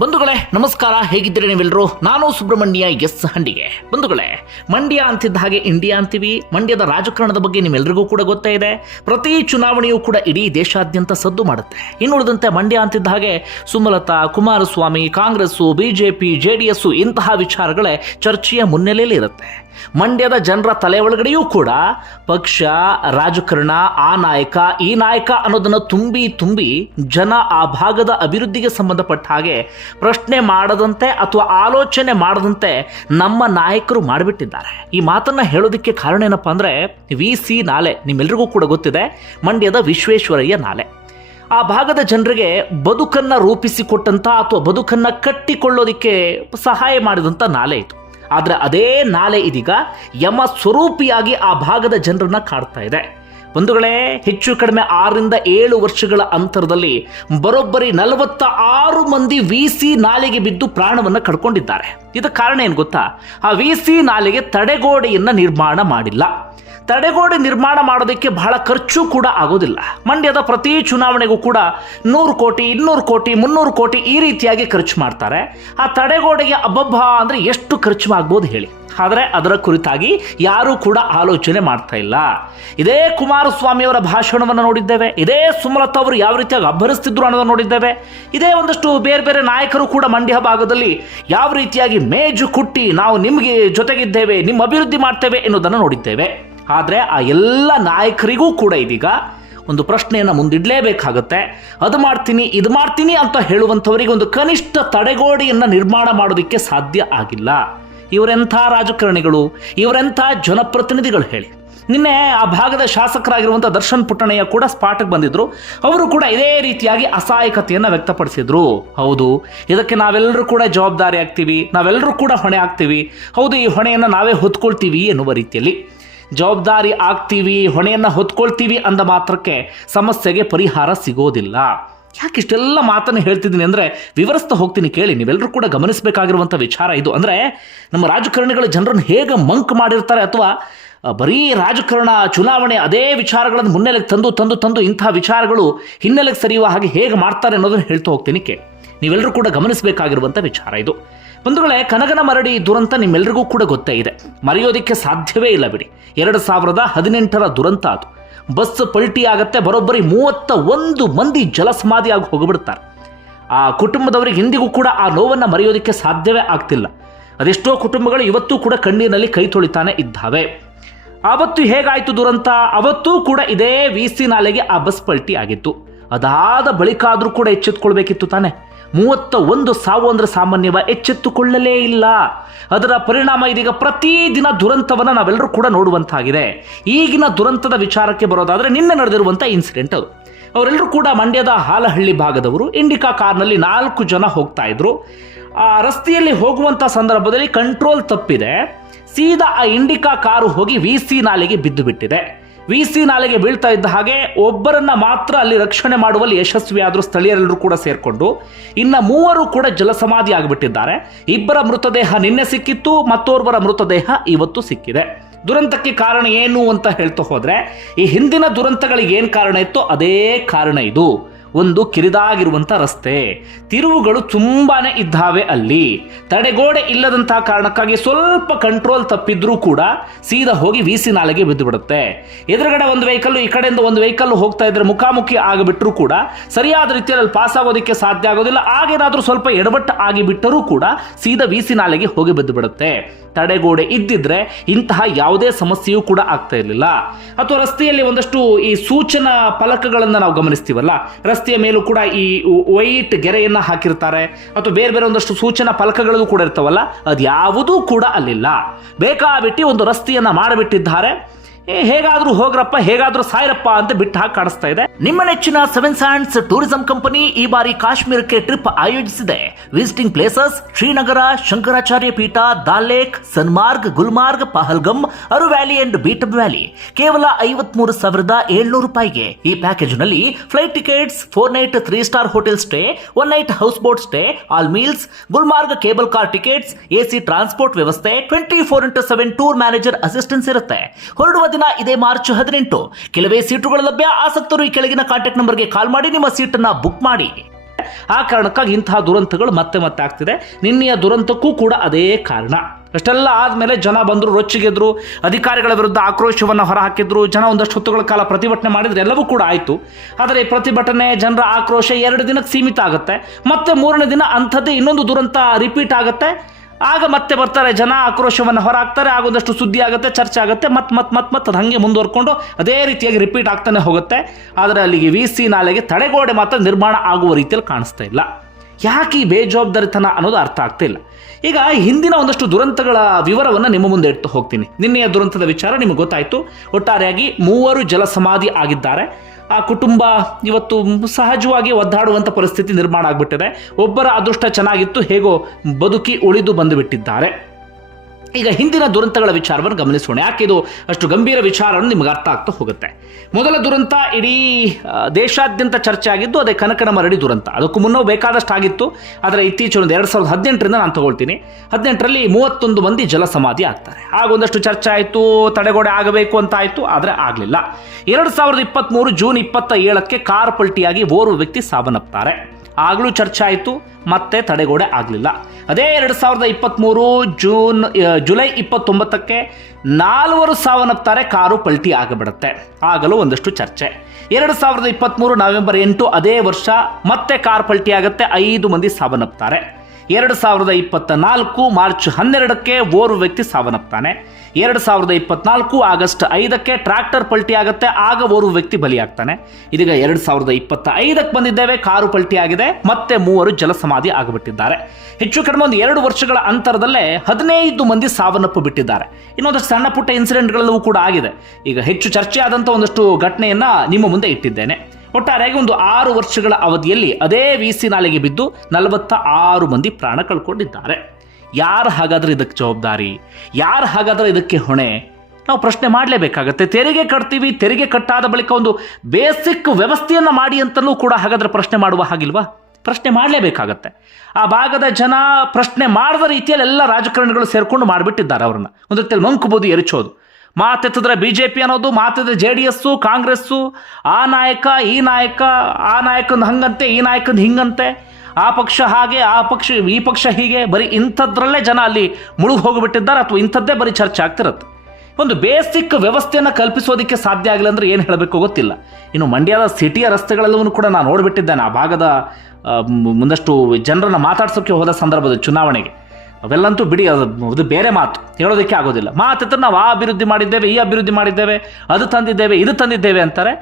ಬಂಧುಗಳೇ, ನಮಸ್ಕಾರ. ಹೇಗಿದ್ದೀರಿ ನೀವೆಲ್ಲರೂ ನಾನು ಸುಬ್ರಹ್ಮಣ್ಯ ಎಸ್ ಹಂಡಿಗೆ. ಬಂಧುಗಳೇ, ಮಂಡ್ಯ ಅಂತಿದ್ದ ಹಾಗೆ ಇಂಡಿಯಾ ಅಂತೀವಿ. ಮಂಡ್ಯದ ರಾಜಕಾರಣದ ಬಗ್ಗೆ ನಿಮ್ಮೆಲ್ಲರಿಗೂ ಕೂಡ ಗೊತ್ತೇ ಇದೆ. ಪ್ರತಿ ಚುನಾವಣೆಯೂ ಕೂಡ ಇಡೀ ದೇಶಾದ್ಯಂತ ಸದ್ದು ಮಾಡುತ್ತೆ. ಇನ್ನುಳಿದಂತೆ ಮಂಡ್ಯ ಅಂತಿದ್ದ ಹಾಗೆ Sumalatha, Kumaraswamy, Congress, BJP J D S ಇಂತಹ ವಿಚಾರಗಳೇ ಚರ್ಚೆಯ ಮುನ್ನೆಲೆಯಲ್ಲಿ ಇರುತ್ತೆ. ಮಂಡ್ಯದ ಜನರ ತಲೆ ಒಳಗಡೆಯೂ ಕೂಡ ಪಕ್ಷ, ರಾಜಕಾರಣ, ಆ ನಾಯಕ, ಈ ನಾಯಕ ಅನ್ನೋದನ್ನು ತುಂಬಿ ತುಂಬಿ ಜನ ಆ ಭಾಗದ ಅಭಿವೃದ್ಧಿಗೆ ಸಂಬಂಧಪಟ್ಟ ಹಾಗೆ ಪ್ರಶ್ನೆ ಮಾಡದಂತೆ ಅಥವಾ ಆಲೋಚನೆ ಮಾಡದಂತೆ ನಮ್ಮ ನಾಯಕರು ಮಾಡಿಬಿಟ್ಟಿದ್ದಾರೆ. ಈ ಮಾತನ್ನ ಹೇಳೋದಕ್ಕೆ ಕಾರಣ ಏನಪ್ಪಾ ಅಂದ್ರೆ, ವಿ ಸಿ ನಾಲೆ ನಿಮ್ಮೆಲ್ರಿಗೂ ಕೂಡ ಗೊತ್ತಿದೆ, ಮಂಡ್ಯದ ವಿಶ್ವೇಶ್ವರಯ್ಯ ನಾಲೆ. ಆ ಭಾಗದ ಜನರಿಗೆ ಬದುಕನ್ನ ರೂಪಿಸಿಕೊಟ್ಟಂಥ ಅಥವಾ ಬದುಕನ್ನ ಕಟ್ಟಿಕೊಳ್ಳೋದಿಕ್ಕೆ ಸಹಾಯ ಮಾಡಿದಂಥ ನಾಲೆ ಇದು. ಆದರೆ ಅದೇ ನಾಲೆ ಇದೀಗ ಯಮ ಸ್ವರೂಪಿಯಾಗಿ ಆ ಭಾಗದ ಜನರನ್ನ ಕಾಡ್ತಾ ಇದೆ. ಬಂಧುಗಳೇ, ಹೆಚ್ಚು ಕಡಿಮೆ ಆರರಿಂದ ಏಳು ವರ್ಷಗಳ ಅಂತರದಲ್ಲಿ ಬರೋಬ್ಬರಿ ನಲವತ್ತ ಆರು ಮಂದಿ ವಿ ಸಿ ನಾಲೆಗೆ ಬಿದ್ದು ಪ್ರಾಣವನ್ನು ಕಳ್ಕೊಂಡಿದ್ದಾರೆ ಇದಕ್ಕೆ ಕಾರಣ ಏನು ಗೊತ್ತಾ? ಆ ವಿ ಸಿ ನಾಲೆಗೆ ತಡೆಗೋಡೆಯನ್ನು ನಿರ್ಮಾಣ ಮಾಡಿಲ್ಲ. ತಡೆಗೋಡೆ ನಿರ್ಮಾಣ ಮಾಡೋದಕ್ಕೆ ಬಹಳ ಖರ್ಚು ಕೂಡ ಆಗೋದಿಲ್ಲ ಮಂಡ್ಯದ ಪ್ರತಿ ಚುನಾವಣೆಗೂ ಕೂಡ ನೂರು ಕೋಟಿ, ಇನ್ನೂರು ಕೋಟಿ, ಮುನ್ನೂರು ಕೋಟಿ ಈ ರೀತಿಯಾಗಿ ಖರ್ಚು ಮಾಡ್ತಾರೆ. ಆ ತಡೆಗೋಡೆಗೆ ಅಬ್ಬಬ್ಬ ಅಂದರೆ ಎಷ್ಟು ಖರ್ಚು ಆಗ್ಬೋದು ಹೇಳಿ. ಆದರೆ ಅದರ ಕುರಿತಾಗಿ ಯಾರೂ ಕೂಡ ಆಲೋಚನೆ ಮಾಡ್ತಾ ಇಲ್ಲ. ಇದೇ ಕುಮಾರಸ್ವಾಮಿಯವರ ಭಾಷಣವನ್ನು ನೋಡಿದ್ದೇವೆ. ಇದೇ ಸುಮಲತಾ ಅವರು ಯಾವ ರೀತಿಯಾಗಿ ಅಬ್ಬರಿಸ್ತಿದ್ರು ಅನ್ನೋದನ್ನು ನೋಡಿದ್ದೇವೆ. ಇದೇ ಒಂದಷ್ಟು ಬೇರೆ ಬೇರೆ ನಾಯಕರು ಕೂಡ ಮಂಡ್ಯ ಭಾಗದಲ್ಲಿ ಯಾವ ರೀತಿಯಾಗಿ ಮೇಜು ಕುಟ್ಟಿ ನಾವು ನಿಮಗೆ ಜೊತೆಗಿದ್ದೇವೆ, ನಿಮ್ಮ ಅಭಿವೃದ್ಧಿ ಮಾಡ್ತೇವೆ ಎನ್ನುವುದನ್ನು ನೋಡಿದ್ದೇವೆ. ಆದರೆ ಆ ಎಲ್ಲ ನಾಯಕರಿಗೂ ಕೂಡ ಇದೀಗ ಒಂದು ಪ್ರಶ್ನೆಯನ್ನು ಮುಂದಿಡಲೇಬೇಕಾಗತ್ತೆ. ಅದು ಮಾಡ್ತೀನಿ, ಇದು ಮಾಡ್ತೀನಿ ಅಂತ ಹೇಳುವಂಥವರಿಗೆ ಒಂದು ಕನಿಷ್ಠ ತಡೆಗೋಡೆಯನ್ನು ನಿರ್ಮಾಣ ಮಾಡೋದಕ್ಕೆ ಸಾಧ್ಯ ಆಗಿಲ್ಲ. ಇವರೆಂಥ ರಾಜಕಾರಣಿಗಳು, ಇವರೆಂಥ ಜನಪ್ರತಿನಿಧಿಗಳು ಹೇಳಿ. ನಿನ್ನೆ ಆ ಭಾಗದ ಶಾಸಕರಾಗಿರುವಂಥ ದರ್ಶನ್ ಪುಟ್ಟಣಯ್ಯ ಕೂಡ ಸ್ಪಾಟಕ್ಕೆ ಬಂದಿದ್ದರು ಅವರು ಕೂಡ ಇದೇ ರೀತಿಯಾಗಿ ಅಸಹಾಯಕತೆಯನ್ನು ವ್ಯಕ್ತಪಡಿಸಿದ್ರು. ಹೌದು, ಇದಕ್ಕೆ ನಾವೆಲ್ಲರೂ ಕೂಡ ಜವಾಬ್ದಾರಿ ಆಗ್ತೀವಿ, ನಾವೆಲ್ಲರೂ ಕೂಡ ಹೊಣೆ ಆಗ್ತೀವಿ. ಹೌದು, ಈ ಹೊಣೆಯನ್ನು ನಾವೇ ಹೊತ್ಕೊಳ್ತೀವಿ ಎನ್ನುವ ರೀತಿಯಲ್ಲಿ. ಜವಾಬ್ದಾರಿ ಆಗ್ತೀವಿ, ಹೊಣೆಯನ್ನು ಹೊತ್ಕೊಳ್ತೀವಿ ಅಂದ ಮಾತ್ರಕ್ಕೆ ಸಮಸ್ಯೆಗೆ ಪರಿಹಾರ ಸಿಗೋದಿಲ್ಲ. ಯಾಕೆ ಇಷ್ಟೆಲ್ಲ ಮಾತನ್ನು ಹೇಳ್ತಿದ್ದೀನಿ ಅಂದರೆ ವಿವರಿಸ್ತಾ ಹೋಗ್ತೀನಿ ಕೇಳಿ ನೀವೆಲ್ಲರೂ ಕೂಡ ಗಮನಿಸಬೇಕಾಗಿರುವಂಥ ವಿಚಾರ ಇದು. ಅಂದರೆ ನಮ್ಮ ರಾಜಕಾರಣಿಗಳು ಜನರನ್ನು ಹೇಗೆ ಮಂಕ್ ಮಾಡಿರ್ತಾರೆ ಅಥವಾ ಬರೀ ರಾಜಕಾರಣ, ಚುನಾವಣೆ ಅದೇ ವಿಚಾರಗಳನ್ನು ಮುನ್ನೆಲೆಗೆ ತಂದು ತಂದು ತಂದು ಇಂಥ ವಿಚಾರಗಳು ಹಿನ್ನೆಲೆಗೆ ಸರಿಯುವ ಹಾಗೆ ಹೇಗೆ ಮಾಡ್ತಾರೆ ಅನ್ನೋದನ್ನು ಹೇಳ್ತಾ ಹೋಗ್ತೀನಿ ಕೇಳಿ. ನೀವೆಲ್ಲರೂ ಕೂಡ ಗಮನಿಸಬೇಕಾಗಿರುವಂಥ ವಿಚಾರ ಇದು. ಬಂಧುಗಳೇ, ಕನಗನ ಮರಡಿ ದುರಂತ ನಿಮ್ಮೆಲ್ಲರಿಗೂ ಕೂಡ ಗೊತ್ತೇ ಇದೆ. ಮರೆಯೋದಕ್ಕೆ ಸಾಧ್ಯವೇ ಇಲ್ಲ ಬಿಡಿ. ಎರಡು ಸಾವಿರದ ಹದಿನೆಂಟರ ದುರಂತ ಅದು. ಬಸ್ ಪಲ್ಟಿ ಆಗತ್ತೆ, ಬರೋಬ್ಬರಿ ಮೂವತ್ತ ಒಂದು ಮಂದಿ ಜಲಸಮಾಧಿಯಾಗಿ ಹೋಗಿಬಿಡ್ತಾರೆ. ಆ ಕುಟುಂಬದವರಿಗೆ ಇಂದಿಗೂ ಕೂಡ ಆ ನೋವನ್ನು ಮರೆಯೋದಕ್ಕೆ ಸಾಧ್ಯವೇ ಆಗ್ತಿಲ್ಲ. ಅದೆಷ್ಟೋ ಕುಟುಂಬಗಳು ಇವತ್ತೂ ಕೂಡ ಕಣ್ಣೀರಿನಲ್ಲಿ ಕೈ ತೊಳಿತಾನೆ ಇದ್ದಾವೆ. ಆವತ್ತು ಹೇಗಾಯಿತು ದುರಂತ? ಅವತ್ತೂ ಕೂಡ ಇದೇ ವಿ ಸಿ ನಾಲೆಗೆ ಆ ಬಸ್ ಪಲ್ಟಿ ಆಗಿತ್ತು. ಅದಾದ ಬಳಿಕ ಆದರೂ ಕೂಡ ಎಚ್ಚೆತ್ಕೊಳ್ಬೇಕಿತ್ತು ತಾನೆ? ಮೂವತ್ತ ಒಂದು ಸಾವು ಅಂದರೆ ಸಾಮಾನ್ಯವ ಎಚ್ಚೆತ್ತುಕೊಳ್ಳಲೇ ಇಲ್ಲ. ಅದರ ಪರಿಣಾಮ ಇದೀಗ ಪ್ರತಿದಿನ ದುರಂತವನ್ನು ನಾವೆಲ್ಲರೂ ಕೂಡ ನೋಡುವಂತಾಗಿದೆ. ಈಗಿನ ದುರಂತದ ವಿಚಾರಕ್ಕೆ ಬರೋದಾದರೆ ನಿನ್ನೆ ನಡೆದಿರುವಂಥ ಇನ್ಸಿಡೆಂಟ್ ಅದು. ಅವರೆಲ್ಲರೂ ಕೂಡ ಮಂಡ್ಯದ ಹಾಲಹಳ್ಳಿ ಭಾಗದವರು, ಇಂಡಿಕಾ ಕಾರ್ನಲ್ಲಿ ನಾಲ್ಕು ಜನ ಹೋಗ್ತಾ ಇದ್ರು. ಆ ರಸ್ತೆಯಲ್ಲಿ ಹೋಗುವಂಥ ಸಂದರ್ಭದಲ್ಲಿ ಕಂಟ್ರೋಲ್ ತಪ್ಪಿದೆ. ಸೀದಾ ಆ ಇಂಡಿಕಾ ಕಾರು ಹೋಗಿ ವಿ ಸಿ ನಾಲೆಗೆ ಬಿದ್ದು ಬಿಟ್ಟಿದೆ ವಿ ಸಿ ನಾಲೆಗೆ ಬೀಳ್ತಾ ಇದ್ದ ಹಾಗೆ ಒಬ್ಬರನ್ನ ಮಾತ್ರ ಅಲ್ಲಿ ರಕ್ಷಣೆ ಮಾಡುವಲ್ಲಿ ಯಶಸ್ವಿಯಾದರೂ ಸ್ಥಳೀಯರೆಲ್ಲರೂ ಕೂಡ ಸೇರಿಕೊಂಡು ಇನ್ನ ಮೂವರು ಕೂಡ ಜಲಸಮಾಧಿ ಆಗಿಬಿಟ್ಟಿದ್ದಾರೆ. ಇಬ್ಬರ ಮೃತದೇಹ ನಿನ್ನೆ ಸಿಕ್ಕಿತ್ತು, ಮತ್ತೋರ್ವರ ಮೃತದೇಹ ಇವತ್ತು ಸಿಕ್ಕಿದೆ. ದುರಂತಕ್ಕೆ ಕಾರಣ ಏನು ಅಂತ ಹೇಳ್ತಾ ಹೋದ್ರೆ ಈ ಹಿಂದಿನ ದುರಂತಗಳಿಗೆ ಏನು ಕಾರಣ ಇತ್ತು ಅದೇ ಕಾರಣ ಇದು. ಒಂದು ಕಿರಿದಾಗಿರುವಂಥ ರಸ್ತೆ. ತಿರುವುಗಳು ತುಂಬಾನೇ ಇದ್ದಾವೆ ಅಲ್ಲಿ. ತಡೆಗೋಡೆ ಇಲ್ಲದಂತಹ ಕಾರಣಕ್ಕಾಗಿ ಸ್ವಲ್ಪ ಕಂಟ್ರೋಲ್ ತಪ್ಪಿದ್ರೂ ಕೂಡ ಸೀದಾ ಹೋಗಿ ವಿಸಿ ನಾಲೆಗೆ ಬಿದ್ದು ಬಿಡುತ್ತೆ ಎದುರುಗಡೆ ಒಂದು ವೆಹಿಕಲ್ ಈ ಕಡೆಯಿಂದ ಒಂದು ವೆಹಿಕಲ್ ಹೋಗ್ತಾ ಇದ್ರೆ ಮುಖಾಮುಖಿ ಆಗಿಬಿಟ್ರೂ ಕೂಡ ಸರಿಯಾದ ರೀತಿಯಲ್ಲಿ ಪಾಸ್ ಆಗೋದಕ್ಕೆ ಸಾಧ್ಯ ಆಗೋದಿಲ್ಲ. ಆಗೇನಾದ್ರೂ ಸ್ವಲ್ಪ ಎಡವಟ್ಟು ಆಗಿಬಿಟ್ಟರೂ ಕೂಡ ಸೀದಾ ವಿ ಸಿ ನಾಲೆಗೆ ಹೋಗಿ ಬಿದ್ದು ಬಿಡುತ್ತೆ ತಡೆಗೋಡೆ ಇದ್ದಿದ್ರೆ ಇಂತಹ ಯಾವುದೇ ಸಮಸ್ಯೆಯೂ ಕೂಡ ಆಗ್ತಾ ಇರಲಿಲ್ಲ. ಅಥವಾ ರಸ್ತೆಯಲ್ಲಿ ಒಂದಷ್ಟು ಈ ಸೂಚನಾ ಫಲಕಗಳನ್ನು ನಾವು ಗಮನಿಸ್ತೀವಲ್ಲ, ರಸ್ತೆಯ ಮೇಲೂ ಕೂಡ ಈ ವೈಟ್ ಗೆರೆಯನ್ನು ಹಾಕಿರ್ತಾರೆ, ಅಥವಾ ಬೇರೆ ಬೇರೆ ಒಂದಷ್ಟು ಸೂಚನಾ ಫಲಕಗಳು ಕೂಡ ಇರ್ತಾವಲ್ಲ ಅದು ಯಾವುದೂ ಕೂಡ ಅಲ್ಲಿಲ್ಲ. ಬೇಕಾಬಿಟ್ಟಿ ಒಂದು ರಸ್ತೆಯನ್ನು ಮಾಡಿಬಿಟ್ಟಿದ್ದಾರೆ. ಹೇಗಾದ್ರೂ ಹೋಗ್ರಪ್ಪ, ಹೇಗಾದ್ರೂ ಸಾಯ್ರಪ್ಪ ಅಂತ ಬಿಟ್ಟು ಹಾಕಿ ಕಾಣಿಸ್ತಾ ಇದೆ. ನಿಮ್ಮ ನೆಚ್ಚಿನ ಸೆವೆನ್ ಸ್ಯಾಂಡ್ಸ್ ಟೂರಿಸಂ ಕಂಪನಿ ಈ ಬಾರಿ ಕಾಶ್ಮೀರಕ್ಕೆ ಟ್ರಿಪ್ ಆಯೋಜಿಸಿದೆ. ವಿಸಿಟಿಂಗ್ ಪ್ಲೇಸಸ್ ಶ್ರೀನಗರ, ಶಂಕರಾಚಾರ್ಯ ಪೀಠ Dal lake Sonmarg, Gulmarg, Pahalgam, Aru valley and Betaab valley. ಕೇವಲ ಐವತ್ಮೂರು ಸಾವಿರದ ಏಳ್ನೂರು ರೂಪಾಯಿಗೆ ಈ ಪ್ಯಾಕೇಜ್ನಲ್ಲಿ flight tickets four night three star hotel stay one night house boat stay all meals Gulmarg cable car tickets AC transport ವ್ಯವಸ್ಥೆ twenty four into seven tour manager assistance ಇರುತ್ತೆ. ಹೊರಡುವ ದಿನ ಇದೇ ಮಾರ್ಚ್ ಹದಿನೆಂಟು. ಕೆಲವೇ ಸೀಟುಗಳು ಲಭ್ಯ. ಆಸಕ್ತರು ಈ ಕೆಳಗಿನ ಕಾಂಟ್ಯಾಕ್ಟ್ ನಂಬರ್ಗೆ ಕಾಲ್ ಮಾಡಿ ನಿಮ್ಮ ಸೀಟನ್ನ ಬುಕ್ ಮಾಡಿ. ಆ ಕಾರಣಕ್ಕಾಗಿ ಇಂತಹ ದುರಂತಗಳು ಮತ್ತೆ ಮತ್ತೆ ಆಗ್ತಿದೆ. ನಿನ್ನೆಯ ದುರಂತಕ್ಕೂ ಕೂಡ ಅದೇ ಕಾರಣ. ಅಷ್ಟೆಲ್ಲ ಆದಮೇಲೆ ಜನ ಬಂದರು, ರೊಚ್ಚಿಗೆದ್ರು, ಅಧಿಕಾರಿಗಳ ವಿರುದ್ಧ ಆಕ್ರೋಶವನ್ನು ಹೊರಹಾಕಿದ್ರು. ಜನ ಒಂದಷ್ಟು ಹೊತ್ತುಗಳ ಕಾಲ ಪ್ರತಿಭಟನೆ ಮಾಡಿದ್ರೆ. ಎಲ್ಲವೂ ಕೂಡ ಆಯಿತು. ಆದರೆ ಈ ಪ್ರತಿಭಟನೆ, ಜನರ ಆಕ್ರೋಶ ಎರಡು ದಿನಕ್ಕೆ ಸೀಮಿತ ಆಗುತ್ತೆ. ಮತ್ತೆ ಮೂರನೇ ದಿನ ಅಂಥದ್ದೇ ಇನ್ನೊಂದು ದುರಂತ ರಿಪೀಟ್ ಆಗುತ್ತೆ. ಆಗ ಮತ್ತೆ ಬರ್ತಾರೆ, ಜನ ಆಕ್ರೋಶವನ್ನು ಹೊರಹಾಕ್ತಾರೆ ಆಗೋದಷ್ಟು ಸುದ್ದಿ ಆಗುತ್ತೆ, ಚರ್ಚೆ ಆಗುತ್ತೆ ಮತ್ತೆ ಮತ್ತೆ ಮತ್ತೆ ಮತ್ತೆ ಅದು ಹಾಗೆ ಮುಂದುವರ್ಕೊಂಡು ಅದೇ ರೀತಿಯಾಗಿ ರಿಪೀಟ್ ಆಗ್ತಾನೆ ಹೋಗುತ್ತೆ. ಆದರೆ ಅಲ್ಲಿಗೆ ವಿ ಸಿ ನಾಲೆಗೆ ತಡೆಗೋಡೆ ಮಾತ್ರ ನಿರ್ಮಾಣ ಆಗುವ ರೀತಿಯಲ್ಲಿ ಕಾಣಿಸ್ತಾ ಇಲ್ಲ. ಯಾಕೆ ಈ ಬೇಜವಾಬ್ದಾರಿತನ ಅನ್ನೋದು ಅರ್ಥ ಆಗ್ತಾ ಇಲ್ಲ. ಈಗ ಹಿಂದಿನ ಒಂದಷ್ಟು ದುರಂತಗಳ ವಿವರವನ್ನು ನಿಮ್ಮ ಮುಂದೆ ಇಟ್ಟು ಹೋಗ್ತೀನಿ. ನಿನ್ನೆಯ ದುರಂತದ ವಿಚಾರ ನಿಮಗೆ ಗೊತ್ತಾಯಿತು. ಒಟ್ಟಾರೆಯಾಗಿ ಮೂವರು ಜಲಸಮಾಧಿ ಆಗಿದ್ದಾರೆ. ಆ ಕುಟುಂಬ ಇವತ್ತು ಸಹಜವಾಗಿ ಒದ್ದಾಡುವಂಥ ಪರಿಸ್ಥಿತಿ ನಿರ್ಮಾಣ ಆಗಿಬಿಟ್ಟಿದೆ. ಒಬ್ಬರ ಅದೃಷ್ಟ ಚೆನ್ನಾಗಿತ್ತು, ಹೇಗೋ ಬದುಕಿ ಉಳಿದು ಬಂದುಬಿಟ್ಟಿದ್ದಾರೆ ಈಗ ಹಿಂದಿನ ದುರಂತಗಳ ವಿಚಾರವನ್ನು ಗಮನಿಸೋಣ. ಯಾಕೆ ಇದು ಅಷ್ಟು ಗಂಭೀರ ವಿಚಾರವನ್ನು ನಿಮಗೆ ಅರ್ಥ ಆಗ್ತಾ ಹೋಗುತ್ತೆ. ಮೊದಲ ದುರಂತ ಇಡೀ ದೇಶಾದ್ಯಂತ ಚರ್ಚೆ ಆಗಿದ್ದು, ಅದೇ ಕನಕನ ಮರಡಿ ದುರಂತ. ಅದಕ್ಕೂ ಮುನ್ನ ಬೇಕಾದಷ್ಟು ಆಗಿತ್ತು. ಆದರೆ ಇತ್ತೀಚಿನ ಎರಡು ಸಾವಿರದ ಹದಿನೆಂಟರಿಂದ ನಾನು ತಗೊಳ್ತೀನಿ. ಹದಿನೆಂಟರಲ್ಲಿ ಮೂವತ್ತೊಂದು ಮಂದಿ ಜಲಸಮಾಧಿ ಆಗ್ತಾರೆ. ಆಗ ಒಂದಷ್ಟು ಚರ್ಚೆ ಆಯಿತು, ತಡೆಗೋಡೆ ಆಗಬೇಕು ಅಂತ ಆಯಿತು, ಆದರೆ ಆಗಲಿಲ್ಲ. ಎರಡು ಸಾವಿರದ ಇಪ್ಪತ್ತ್ಮೂರು ಜೂನ್ ಇಪ್ಪತ್ತ ಏಳಕ್ಕೆ ಕಾರ್ ಪಲ್ಟಿಯಾಗಿ ಓರ್ವ ವ್ಯಕ್ತಿ ಸಾವನ್ನಪ್ತಾರೆ. ಆಗಲೂ ಚರ್ಚೆ ಆಯಿತು, ಮತ್ತೆ ತಡೆಗೋಡೆ ಆಗಲಿಲ್ಲ. ಅದೇ ಎರಡು ಸಾವಿರದ ಇಪ್ಪತ್ತ್ಮೂರು ಜೂನ್ ಜುಲೈ ಇಪ್ಪತ್ತೊಂಬತ್ತಕ್ಕೆ ನಾಲ್ವರು ಸಾವನ್ನಪ್ತಾರೆ, ಕಾರು ಪಲ್ಟಿ ಆಗಿಬಿಡುತ್ತೆ. ಆಗಲೂ ಒಂದಷ್ಟು ಚರ್ಚೆ. ಎರಡು ಸಾವಿರದ ಇಪ್ಪತ್ತ್ಮೂರು ನವೆಂಬರ್ ಎಂಟು, ಅದೇ ವರ್ಷ ಮತ್ತೆ ಕಾರ್ ಪಲ್ಟಿ ಆಗುತ್ತೆ, ಐದು ಮಂದಿ ಸಾವನ್ನಪ್ತಾರೆ. ಎರಡು ಸಾವಿರದ ಇಪ್ಪತ್ತ ನಾಲ್ಕು ಮಾರ್ಚ್ ಹನ್ನೆರಡಕ್ಕೆ ಓರ್ವ ವ್ಯಕ್ತಿ ಸಾವನ್ನಪ್ತಾನೆ ಎರಡು ಸಾವಿರದ ಇಪ್ಪತ್ನಾಲ್ಕು ಆಗಸ್ಟ್ ಐದಕ್ಕೆ ಟ್ರ್ಯಾಕ್ಟರ್ ಪಲ್ಟಿ ಆಗುತ್ತೆ ಆಗ ಓರ್ವ ವ್ಯಕ್ತಿ ಬಲಿಯಾಗ್ತಾನೆ. ಇದೀಗ ಎರಡು ಸಾವಿರದ ಇಪ್ಪತ್ತ ಐದಕ್ಕೆ ಬಂದಿದ್ದೇವೆ, ಕಾರು ಪಲ್ಟಿ ಆಗಿದೆ ಮತ್ತೆ ಮೂವರು ಜಲಸಮಾಧಿ ಆಗಿಬಿಟ್ಟಿದ್ದಾರೆ. ಹೆಚ್ಚು ಕಡಿಮೆ ಒಂದು ಎರಡು ವರ್ಷಗಳ ಅಂತರದಲ್ಲೇ ಹದಿನೈದು ಮಂದಿ ಸಾವನ್ನಪ್ಪು ಬಿಟ್ಟಿದ್ದಾರೆ. ಇನ್ನೊಂದಷ್ಟು ಸಣ್ಣ ಪುಟ್ಟ ಇನ್ಸಿಡೆಂಟ್ಗಳಲ್ಲೂ ಕೂಡ ಆಗಿದೆ. ಈಗ ಹೆಚ್ಚು ಚರ್ಚೆ ಒಂದಷ್ಟು ಘಟನೆಯನ್ನ ನಿಮ್ಮ ಮುಂದೆ ಇಟ್ಟಿದ್ದೇನೆ. ಒಟ್ಟಾರೆಯಾಗಿ ಒಂದು ಆರು ವರ್ಷಗಳ ಅವಧಿಯಲ್ಲಿ ಅದೇ ವಿ ನಾಲೆಗೆ ಬಿದ್ದು ನಲವತ್ತ ಆರು ಮಂದಿ ಪ್ರಾಣ ಕಳ್ಕೊಂಡಿದ್ದಾರೆ. ಯಾರು ಹಾಗಾದ್ರೆ ಇದಕ್ಕೆ ಜವಾಬ್ದಾರಿ? ಯಾರು ಹಾಗಾದ್ರೆ ಇದಕ್ಕೆ ಹೊಣೆ? ನಾವು ಪ್ರಶ್ನೆ ಮಾಡಲೇಬೇಕಾಗತ್ತೆ. ತೆರಿಗೆ ಕಟ್ತೀವಿ, ತೆರಿಗೆ ಕಟ್ಟಾದ ಬಳಿಕ ಒಂದು ಬೇಸಿಕ್ ವ್ಯವಸ್ಥೆಯನ್ನು ಮಾಡಿ ಅಂತಲೂ ಕೂಡ ಹಾಗಾದರೆ ಪ್ರಶ್ನೆ ಮಾಡುವ ಹಾಗಿಲ್ವಾ? ಪ್ರಶ್ನೆ ಮಾಡಲೇಬೇಕಾಗತ್ತೆ. ಆ ಭಾಗದ ಜನ ಪ್ರಶ್ನೆ ಮಾಡದ ರೀತಿಯಲ್ಲಿ ಎಲ್ಲ ರಾಜಕಾರಣಿಗಳು ಸೇರಿಕೊಂಡು ಮಾಡಿಬಿಟ್ಟಿದ್ದಾರೆ ಅವ್ರನ್ನ. ಒಂದು ರೀತಿಯಲ್ಲಿ ಮಂಕುಬೋದು ಎರಚೋದು. ಮಾತೆತ್ತಿದ್ರೆ ಬಿ ಜೆ ಪಿ ಅನ್ನೋದು ಮಾತಿದ್ರೆ ಜೆ ಡಿ ಎಸ್ಸು ಕಾಂಗ್ರೆಸ್ಸು, ಆ ನಾಯಕ, ಈ ನಾಯಕ, ಆ ನಾಯಕನ ಹಂಗಂತೆ, ಈ ನಾಯಕನ ಹಿಂಗಂತೆ, ಆ ಪಕ್ಷ ಹಾಗೆ, ಆ ಪಕ್ಷ, ಈ ಪಕ್ಷ ಹೀಗೆ, ಬರೀ ಇಂಥದ್ರಲ್ಲೇ ಜನ ಅಲ್ಲಿ ಮುಳುಗು ಹೋಗಿಬಿಟ್ಟಿದ್ದಾರೆ ಅಥವಾ ಇಂಥದ್ದೇ ಬರೀ ಚರ್ಚೆ ಆಗ್ತಿರತ್ತೆ. ಒಂದು ಬೇಸಿಕ್ ವ್ಯವಸ್ಥೆಯನ್ನು ಕಲ್ಪಿಸೋದಕ್ಕೆ ಸಾಧ್ಯ ಆಗಿಲ್ಲ ಅಂದರೆ ಏನು ಹೇಳಬೇಕು ಗೊತ್ತಿಲ್ಲ. ಇನ್ನು ಮಂಡ್ಯದ ಸಿಟಿಯ ರಸ್ತೆಗಳೆಲ್ಲವೂ ಕೂಡ ನಾನು ನೋಡಿಬಿಟ್ಟಿದ್ದೇನೆ ಆ ಭಾಗದ ಮುಂದಷ್ಟು ಜನರನ್ನು ಮಾತಾಡ್ಸೋಕ್ಕೆ ಹೋದ ಸಂದರ್ಭದ ಚುನಾವಣೆಗೆ. ಅವೆಲ್ಲಂತೂ ಬಿಡಿ, ಅದು ಅದು ಬೇರೆ ಮಾತು. ಹೇಳೋದಕ್ಕೆ ಆಗೋದಿಲ್ಲ. ಮಾತಿದ್ರೆ ನಾವು ಆ ಅಭಿವೃದ್ಧಿ ಮಾಡಿದ್ದೇವೆ, ಈ ಅಭಿವೃದ್ಧಿ ಮಾಡಿದ್ದೇವೆ, ಅದು ತಂದಿದ್ದೇವೆ, ಇದು ತಂದಿದ್ದೇವೆ ಅಂತಾರೆ.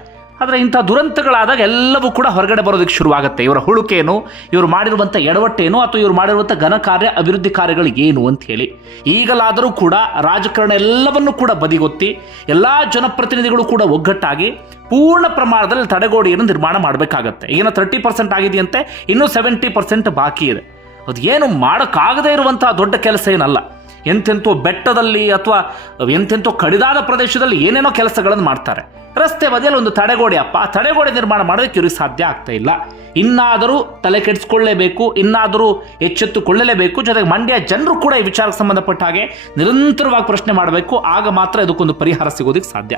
ಆದರೆ ಇಂಥ ದುರಂತಗಳಾದಾಗ ಎಲ್ಲವೂ ಕೂಡ ಹೊರಗಡೆ ಬರೋದಕ್ಕೆ ಶುರುವಾಗುತ್ತೆ. ಇವರ ಹುಳುಕೇನು, ಇವರು ಮಾಡಿರುವಂಥ ಎಡವಟ್ಟೇನು, ಅಥವಾ ಇವರು ಮಾಡಿರುವಂಥ ಘನ ಕಾರ್ಯ, ಅಭಿವೃದ್ಧಿ ಕಾರ್ಯಗಳು ಏನು ಅಂತ ಹೇಳಿ. ಈಗಲಾದರೂ ಕೂಡ ರಾಜಕಾರಣ ಎಲ್ಲವನ್ನೂ ಕೂಡ ಬದಿಗೊತ್ತಿ, ಎಲ್ಲ ಜನಪ್ರತಿನಿಧಿಗಳು ಕೂಡ ಒಗ್ಗಟ್ಟಾಗಿ ಪೂರ್ಣ ಪ್ರಮಾಣದಲ್ಲಿ ತಡೆಗೋಡೆಯನ್ನು ನಿರ್ಮಾಣ ಮಾಡಬೇಕಾಗತ್ತೆ. ಈಗಿನ ತರ್ಟಿ ಪರ್ಸೆಂಟ್ ಆಗಿದೆಯಂತೆ, ಇನ್ನೂ ಸೆವೆಂಟಿ ಪರ್ಸೆಂಟ್ ಬಾಕಿ ಇದೆ. ಅದು ಏನು ಮಾಡೋಕ್ಕಾಗದೇ ಇರುವಂಥ ದೊಡ್ಡ ಕೆಲಸ ಏನಲ್ಲ. ಎಂತೆಂತೋ ಬೆಟ್ಟದಲ್ಲಿ ಅಥವಾ ಎಂತೆಂತೋ ಕಡಿದಾದ ಪ್ರದೇಶದಲ್ಲಿ ಏನೇನೋ ಕೆಲಸಗಳನ್ನು ಮಾಡ್ತಾರೆ. ರಸ್ತೆ ಬದಿಯಲ್ಲಿ ಒಂದು ತಡೆಗೋಡೆ, ಅಪ್ಪ, ಆ ತಡೆಗೋಡೆ ನಿರ್ಮಾಣ ಮಾಡೋದಕ್ಕೆ ಇವ್ರಿಗೆ ಸಾಧ್ಯ ಆಗ್ತಾ ಇಲ್ಲ. ಇನ್ನಾದರೂ ತಲೆ ಕೆಡಿಸ್ಕೊಳ್ಳೇಬೇಕು, ಇನ್ನಾದರೂ ಎಚ್ಚೆತ್ತುಕೊಳ್ಳಲೇಬೇಕು, ಜೊತೆಗೆ ಮಂಡ್ಯ ಜನರು ಕೂಡ ಈ ವಿಚಾರಕ್ಕೆ ಸಂಬಂಧಪಟ್ಟ ಹಾಗೆ ನಿರಂತರವಾಗಿ ಪ್ರಶ್ನೆ ಮಾಡಬೇಕು, ಆಗ ಮಾತ್ರ ಇದಕ್ಕೊಂದು ಪರಿಹಾರ ಸಿಗೋದಕ್ಕೆ ಸಾಧ್ಯ.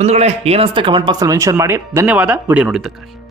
ಬಂಧುಗಳೇ ಏನನ್ಸುತ್ತೆ ಕಮೆಂಟ್ ಬಾಕ್ಸಲ್ಲಿ ಮೆನ್ಷನ್ ಮಾಡಿ. ಧನ್ಯವಾದ, ವಿಡಿಯೋ ನೋಡಿದ್ದಕ್ಕಾಗಿ.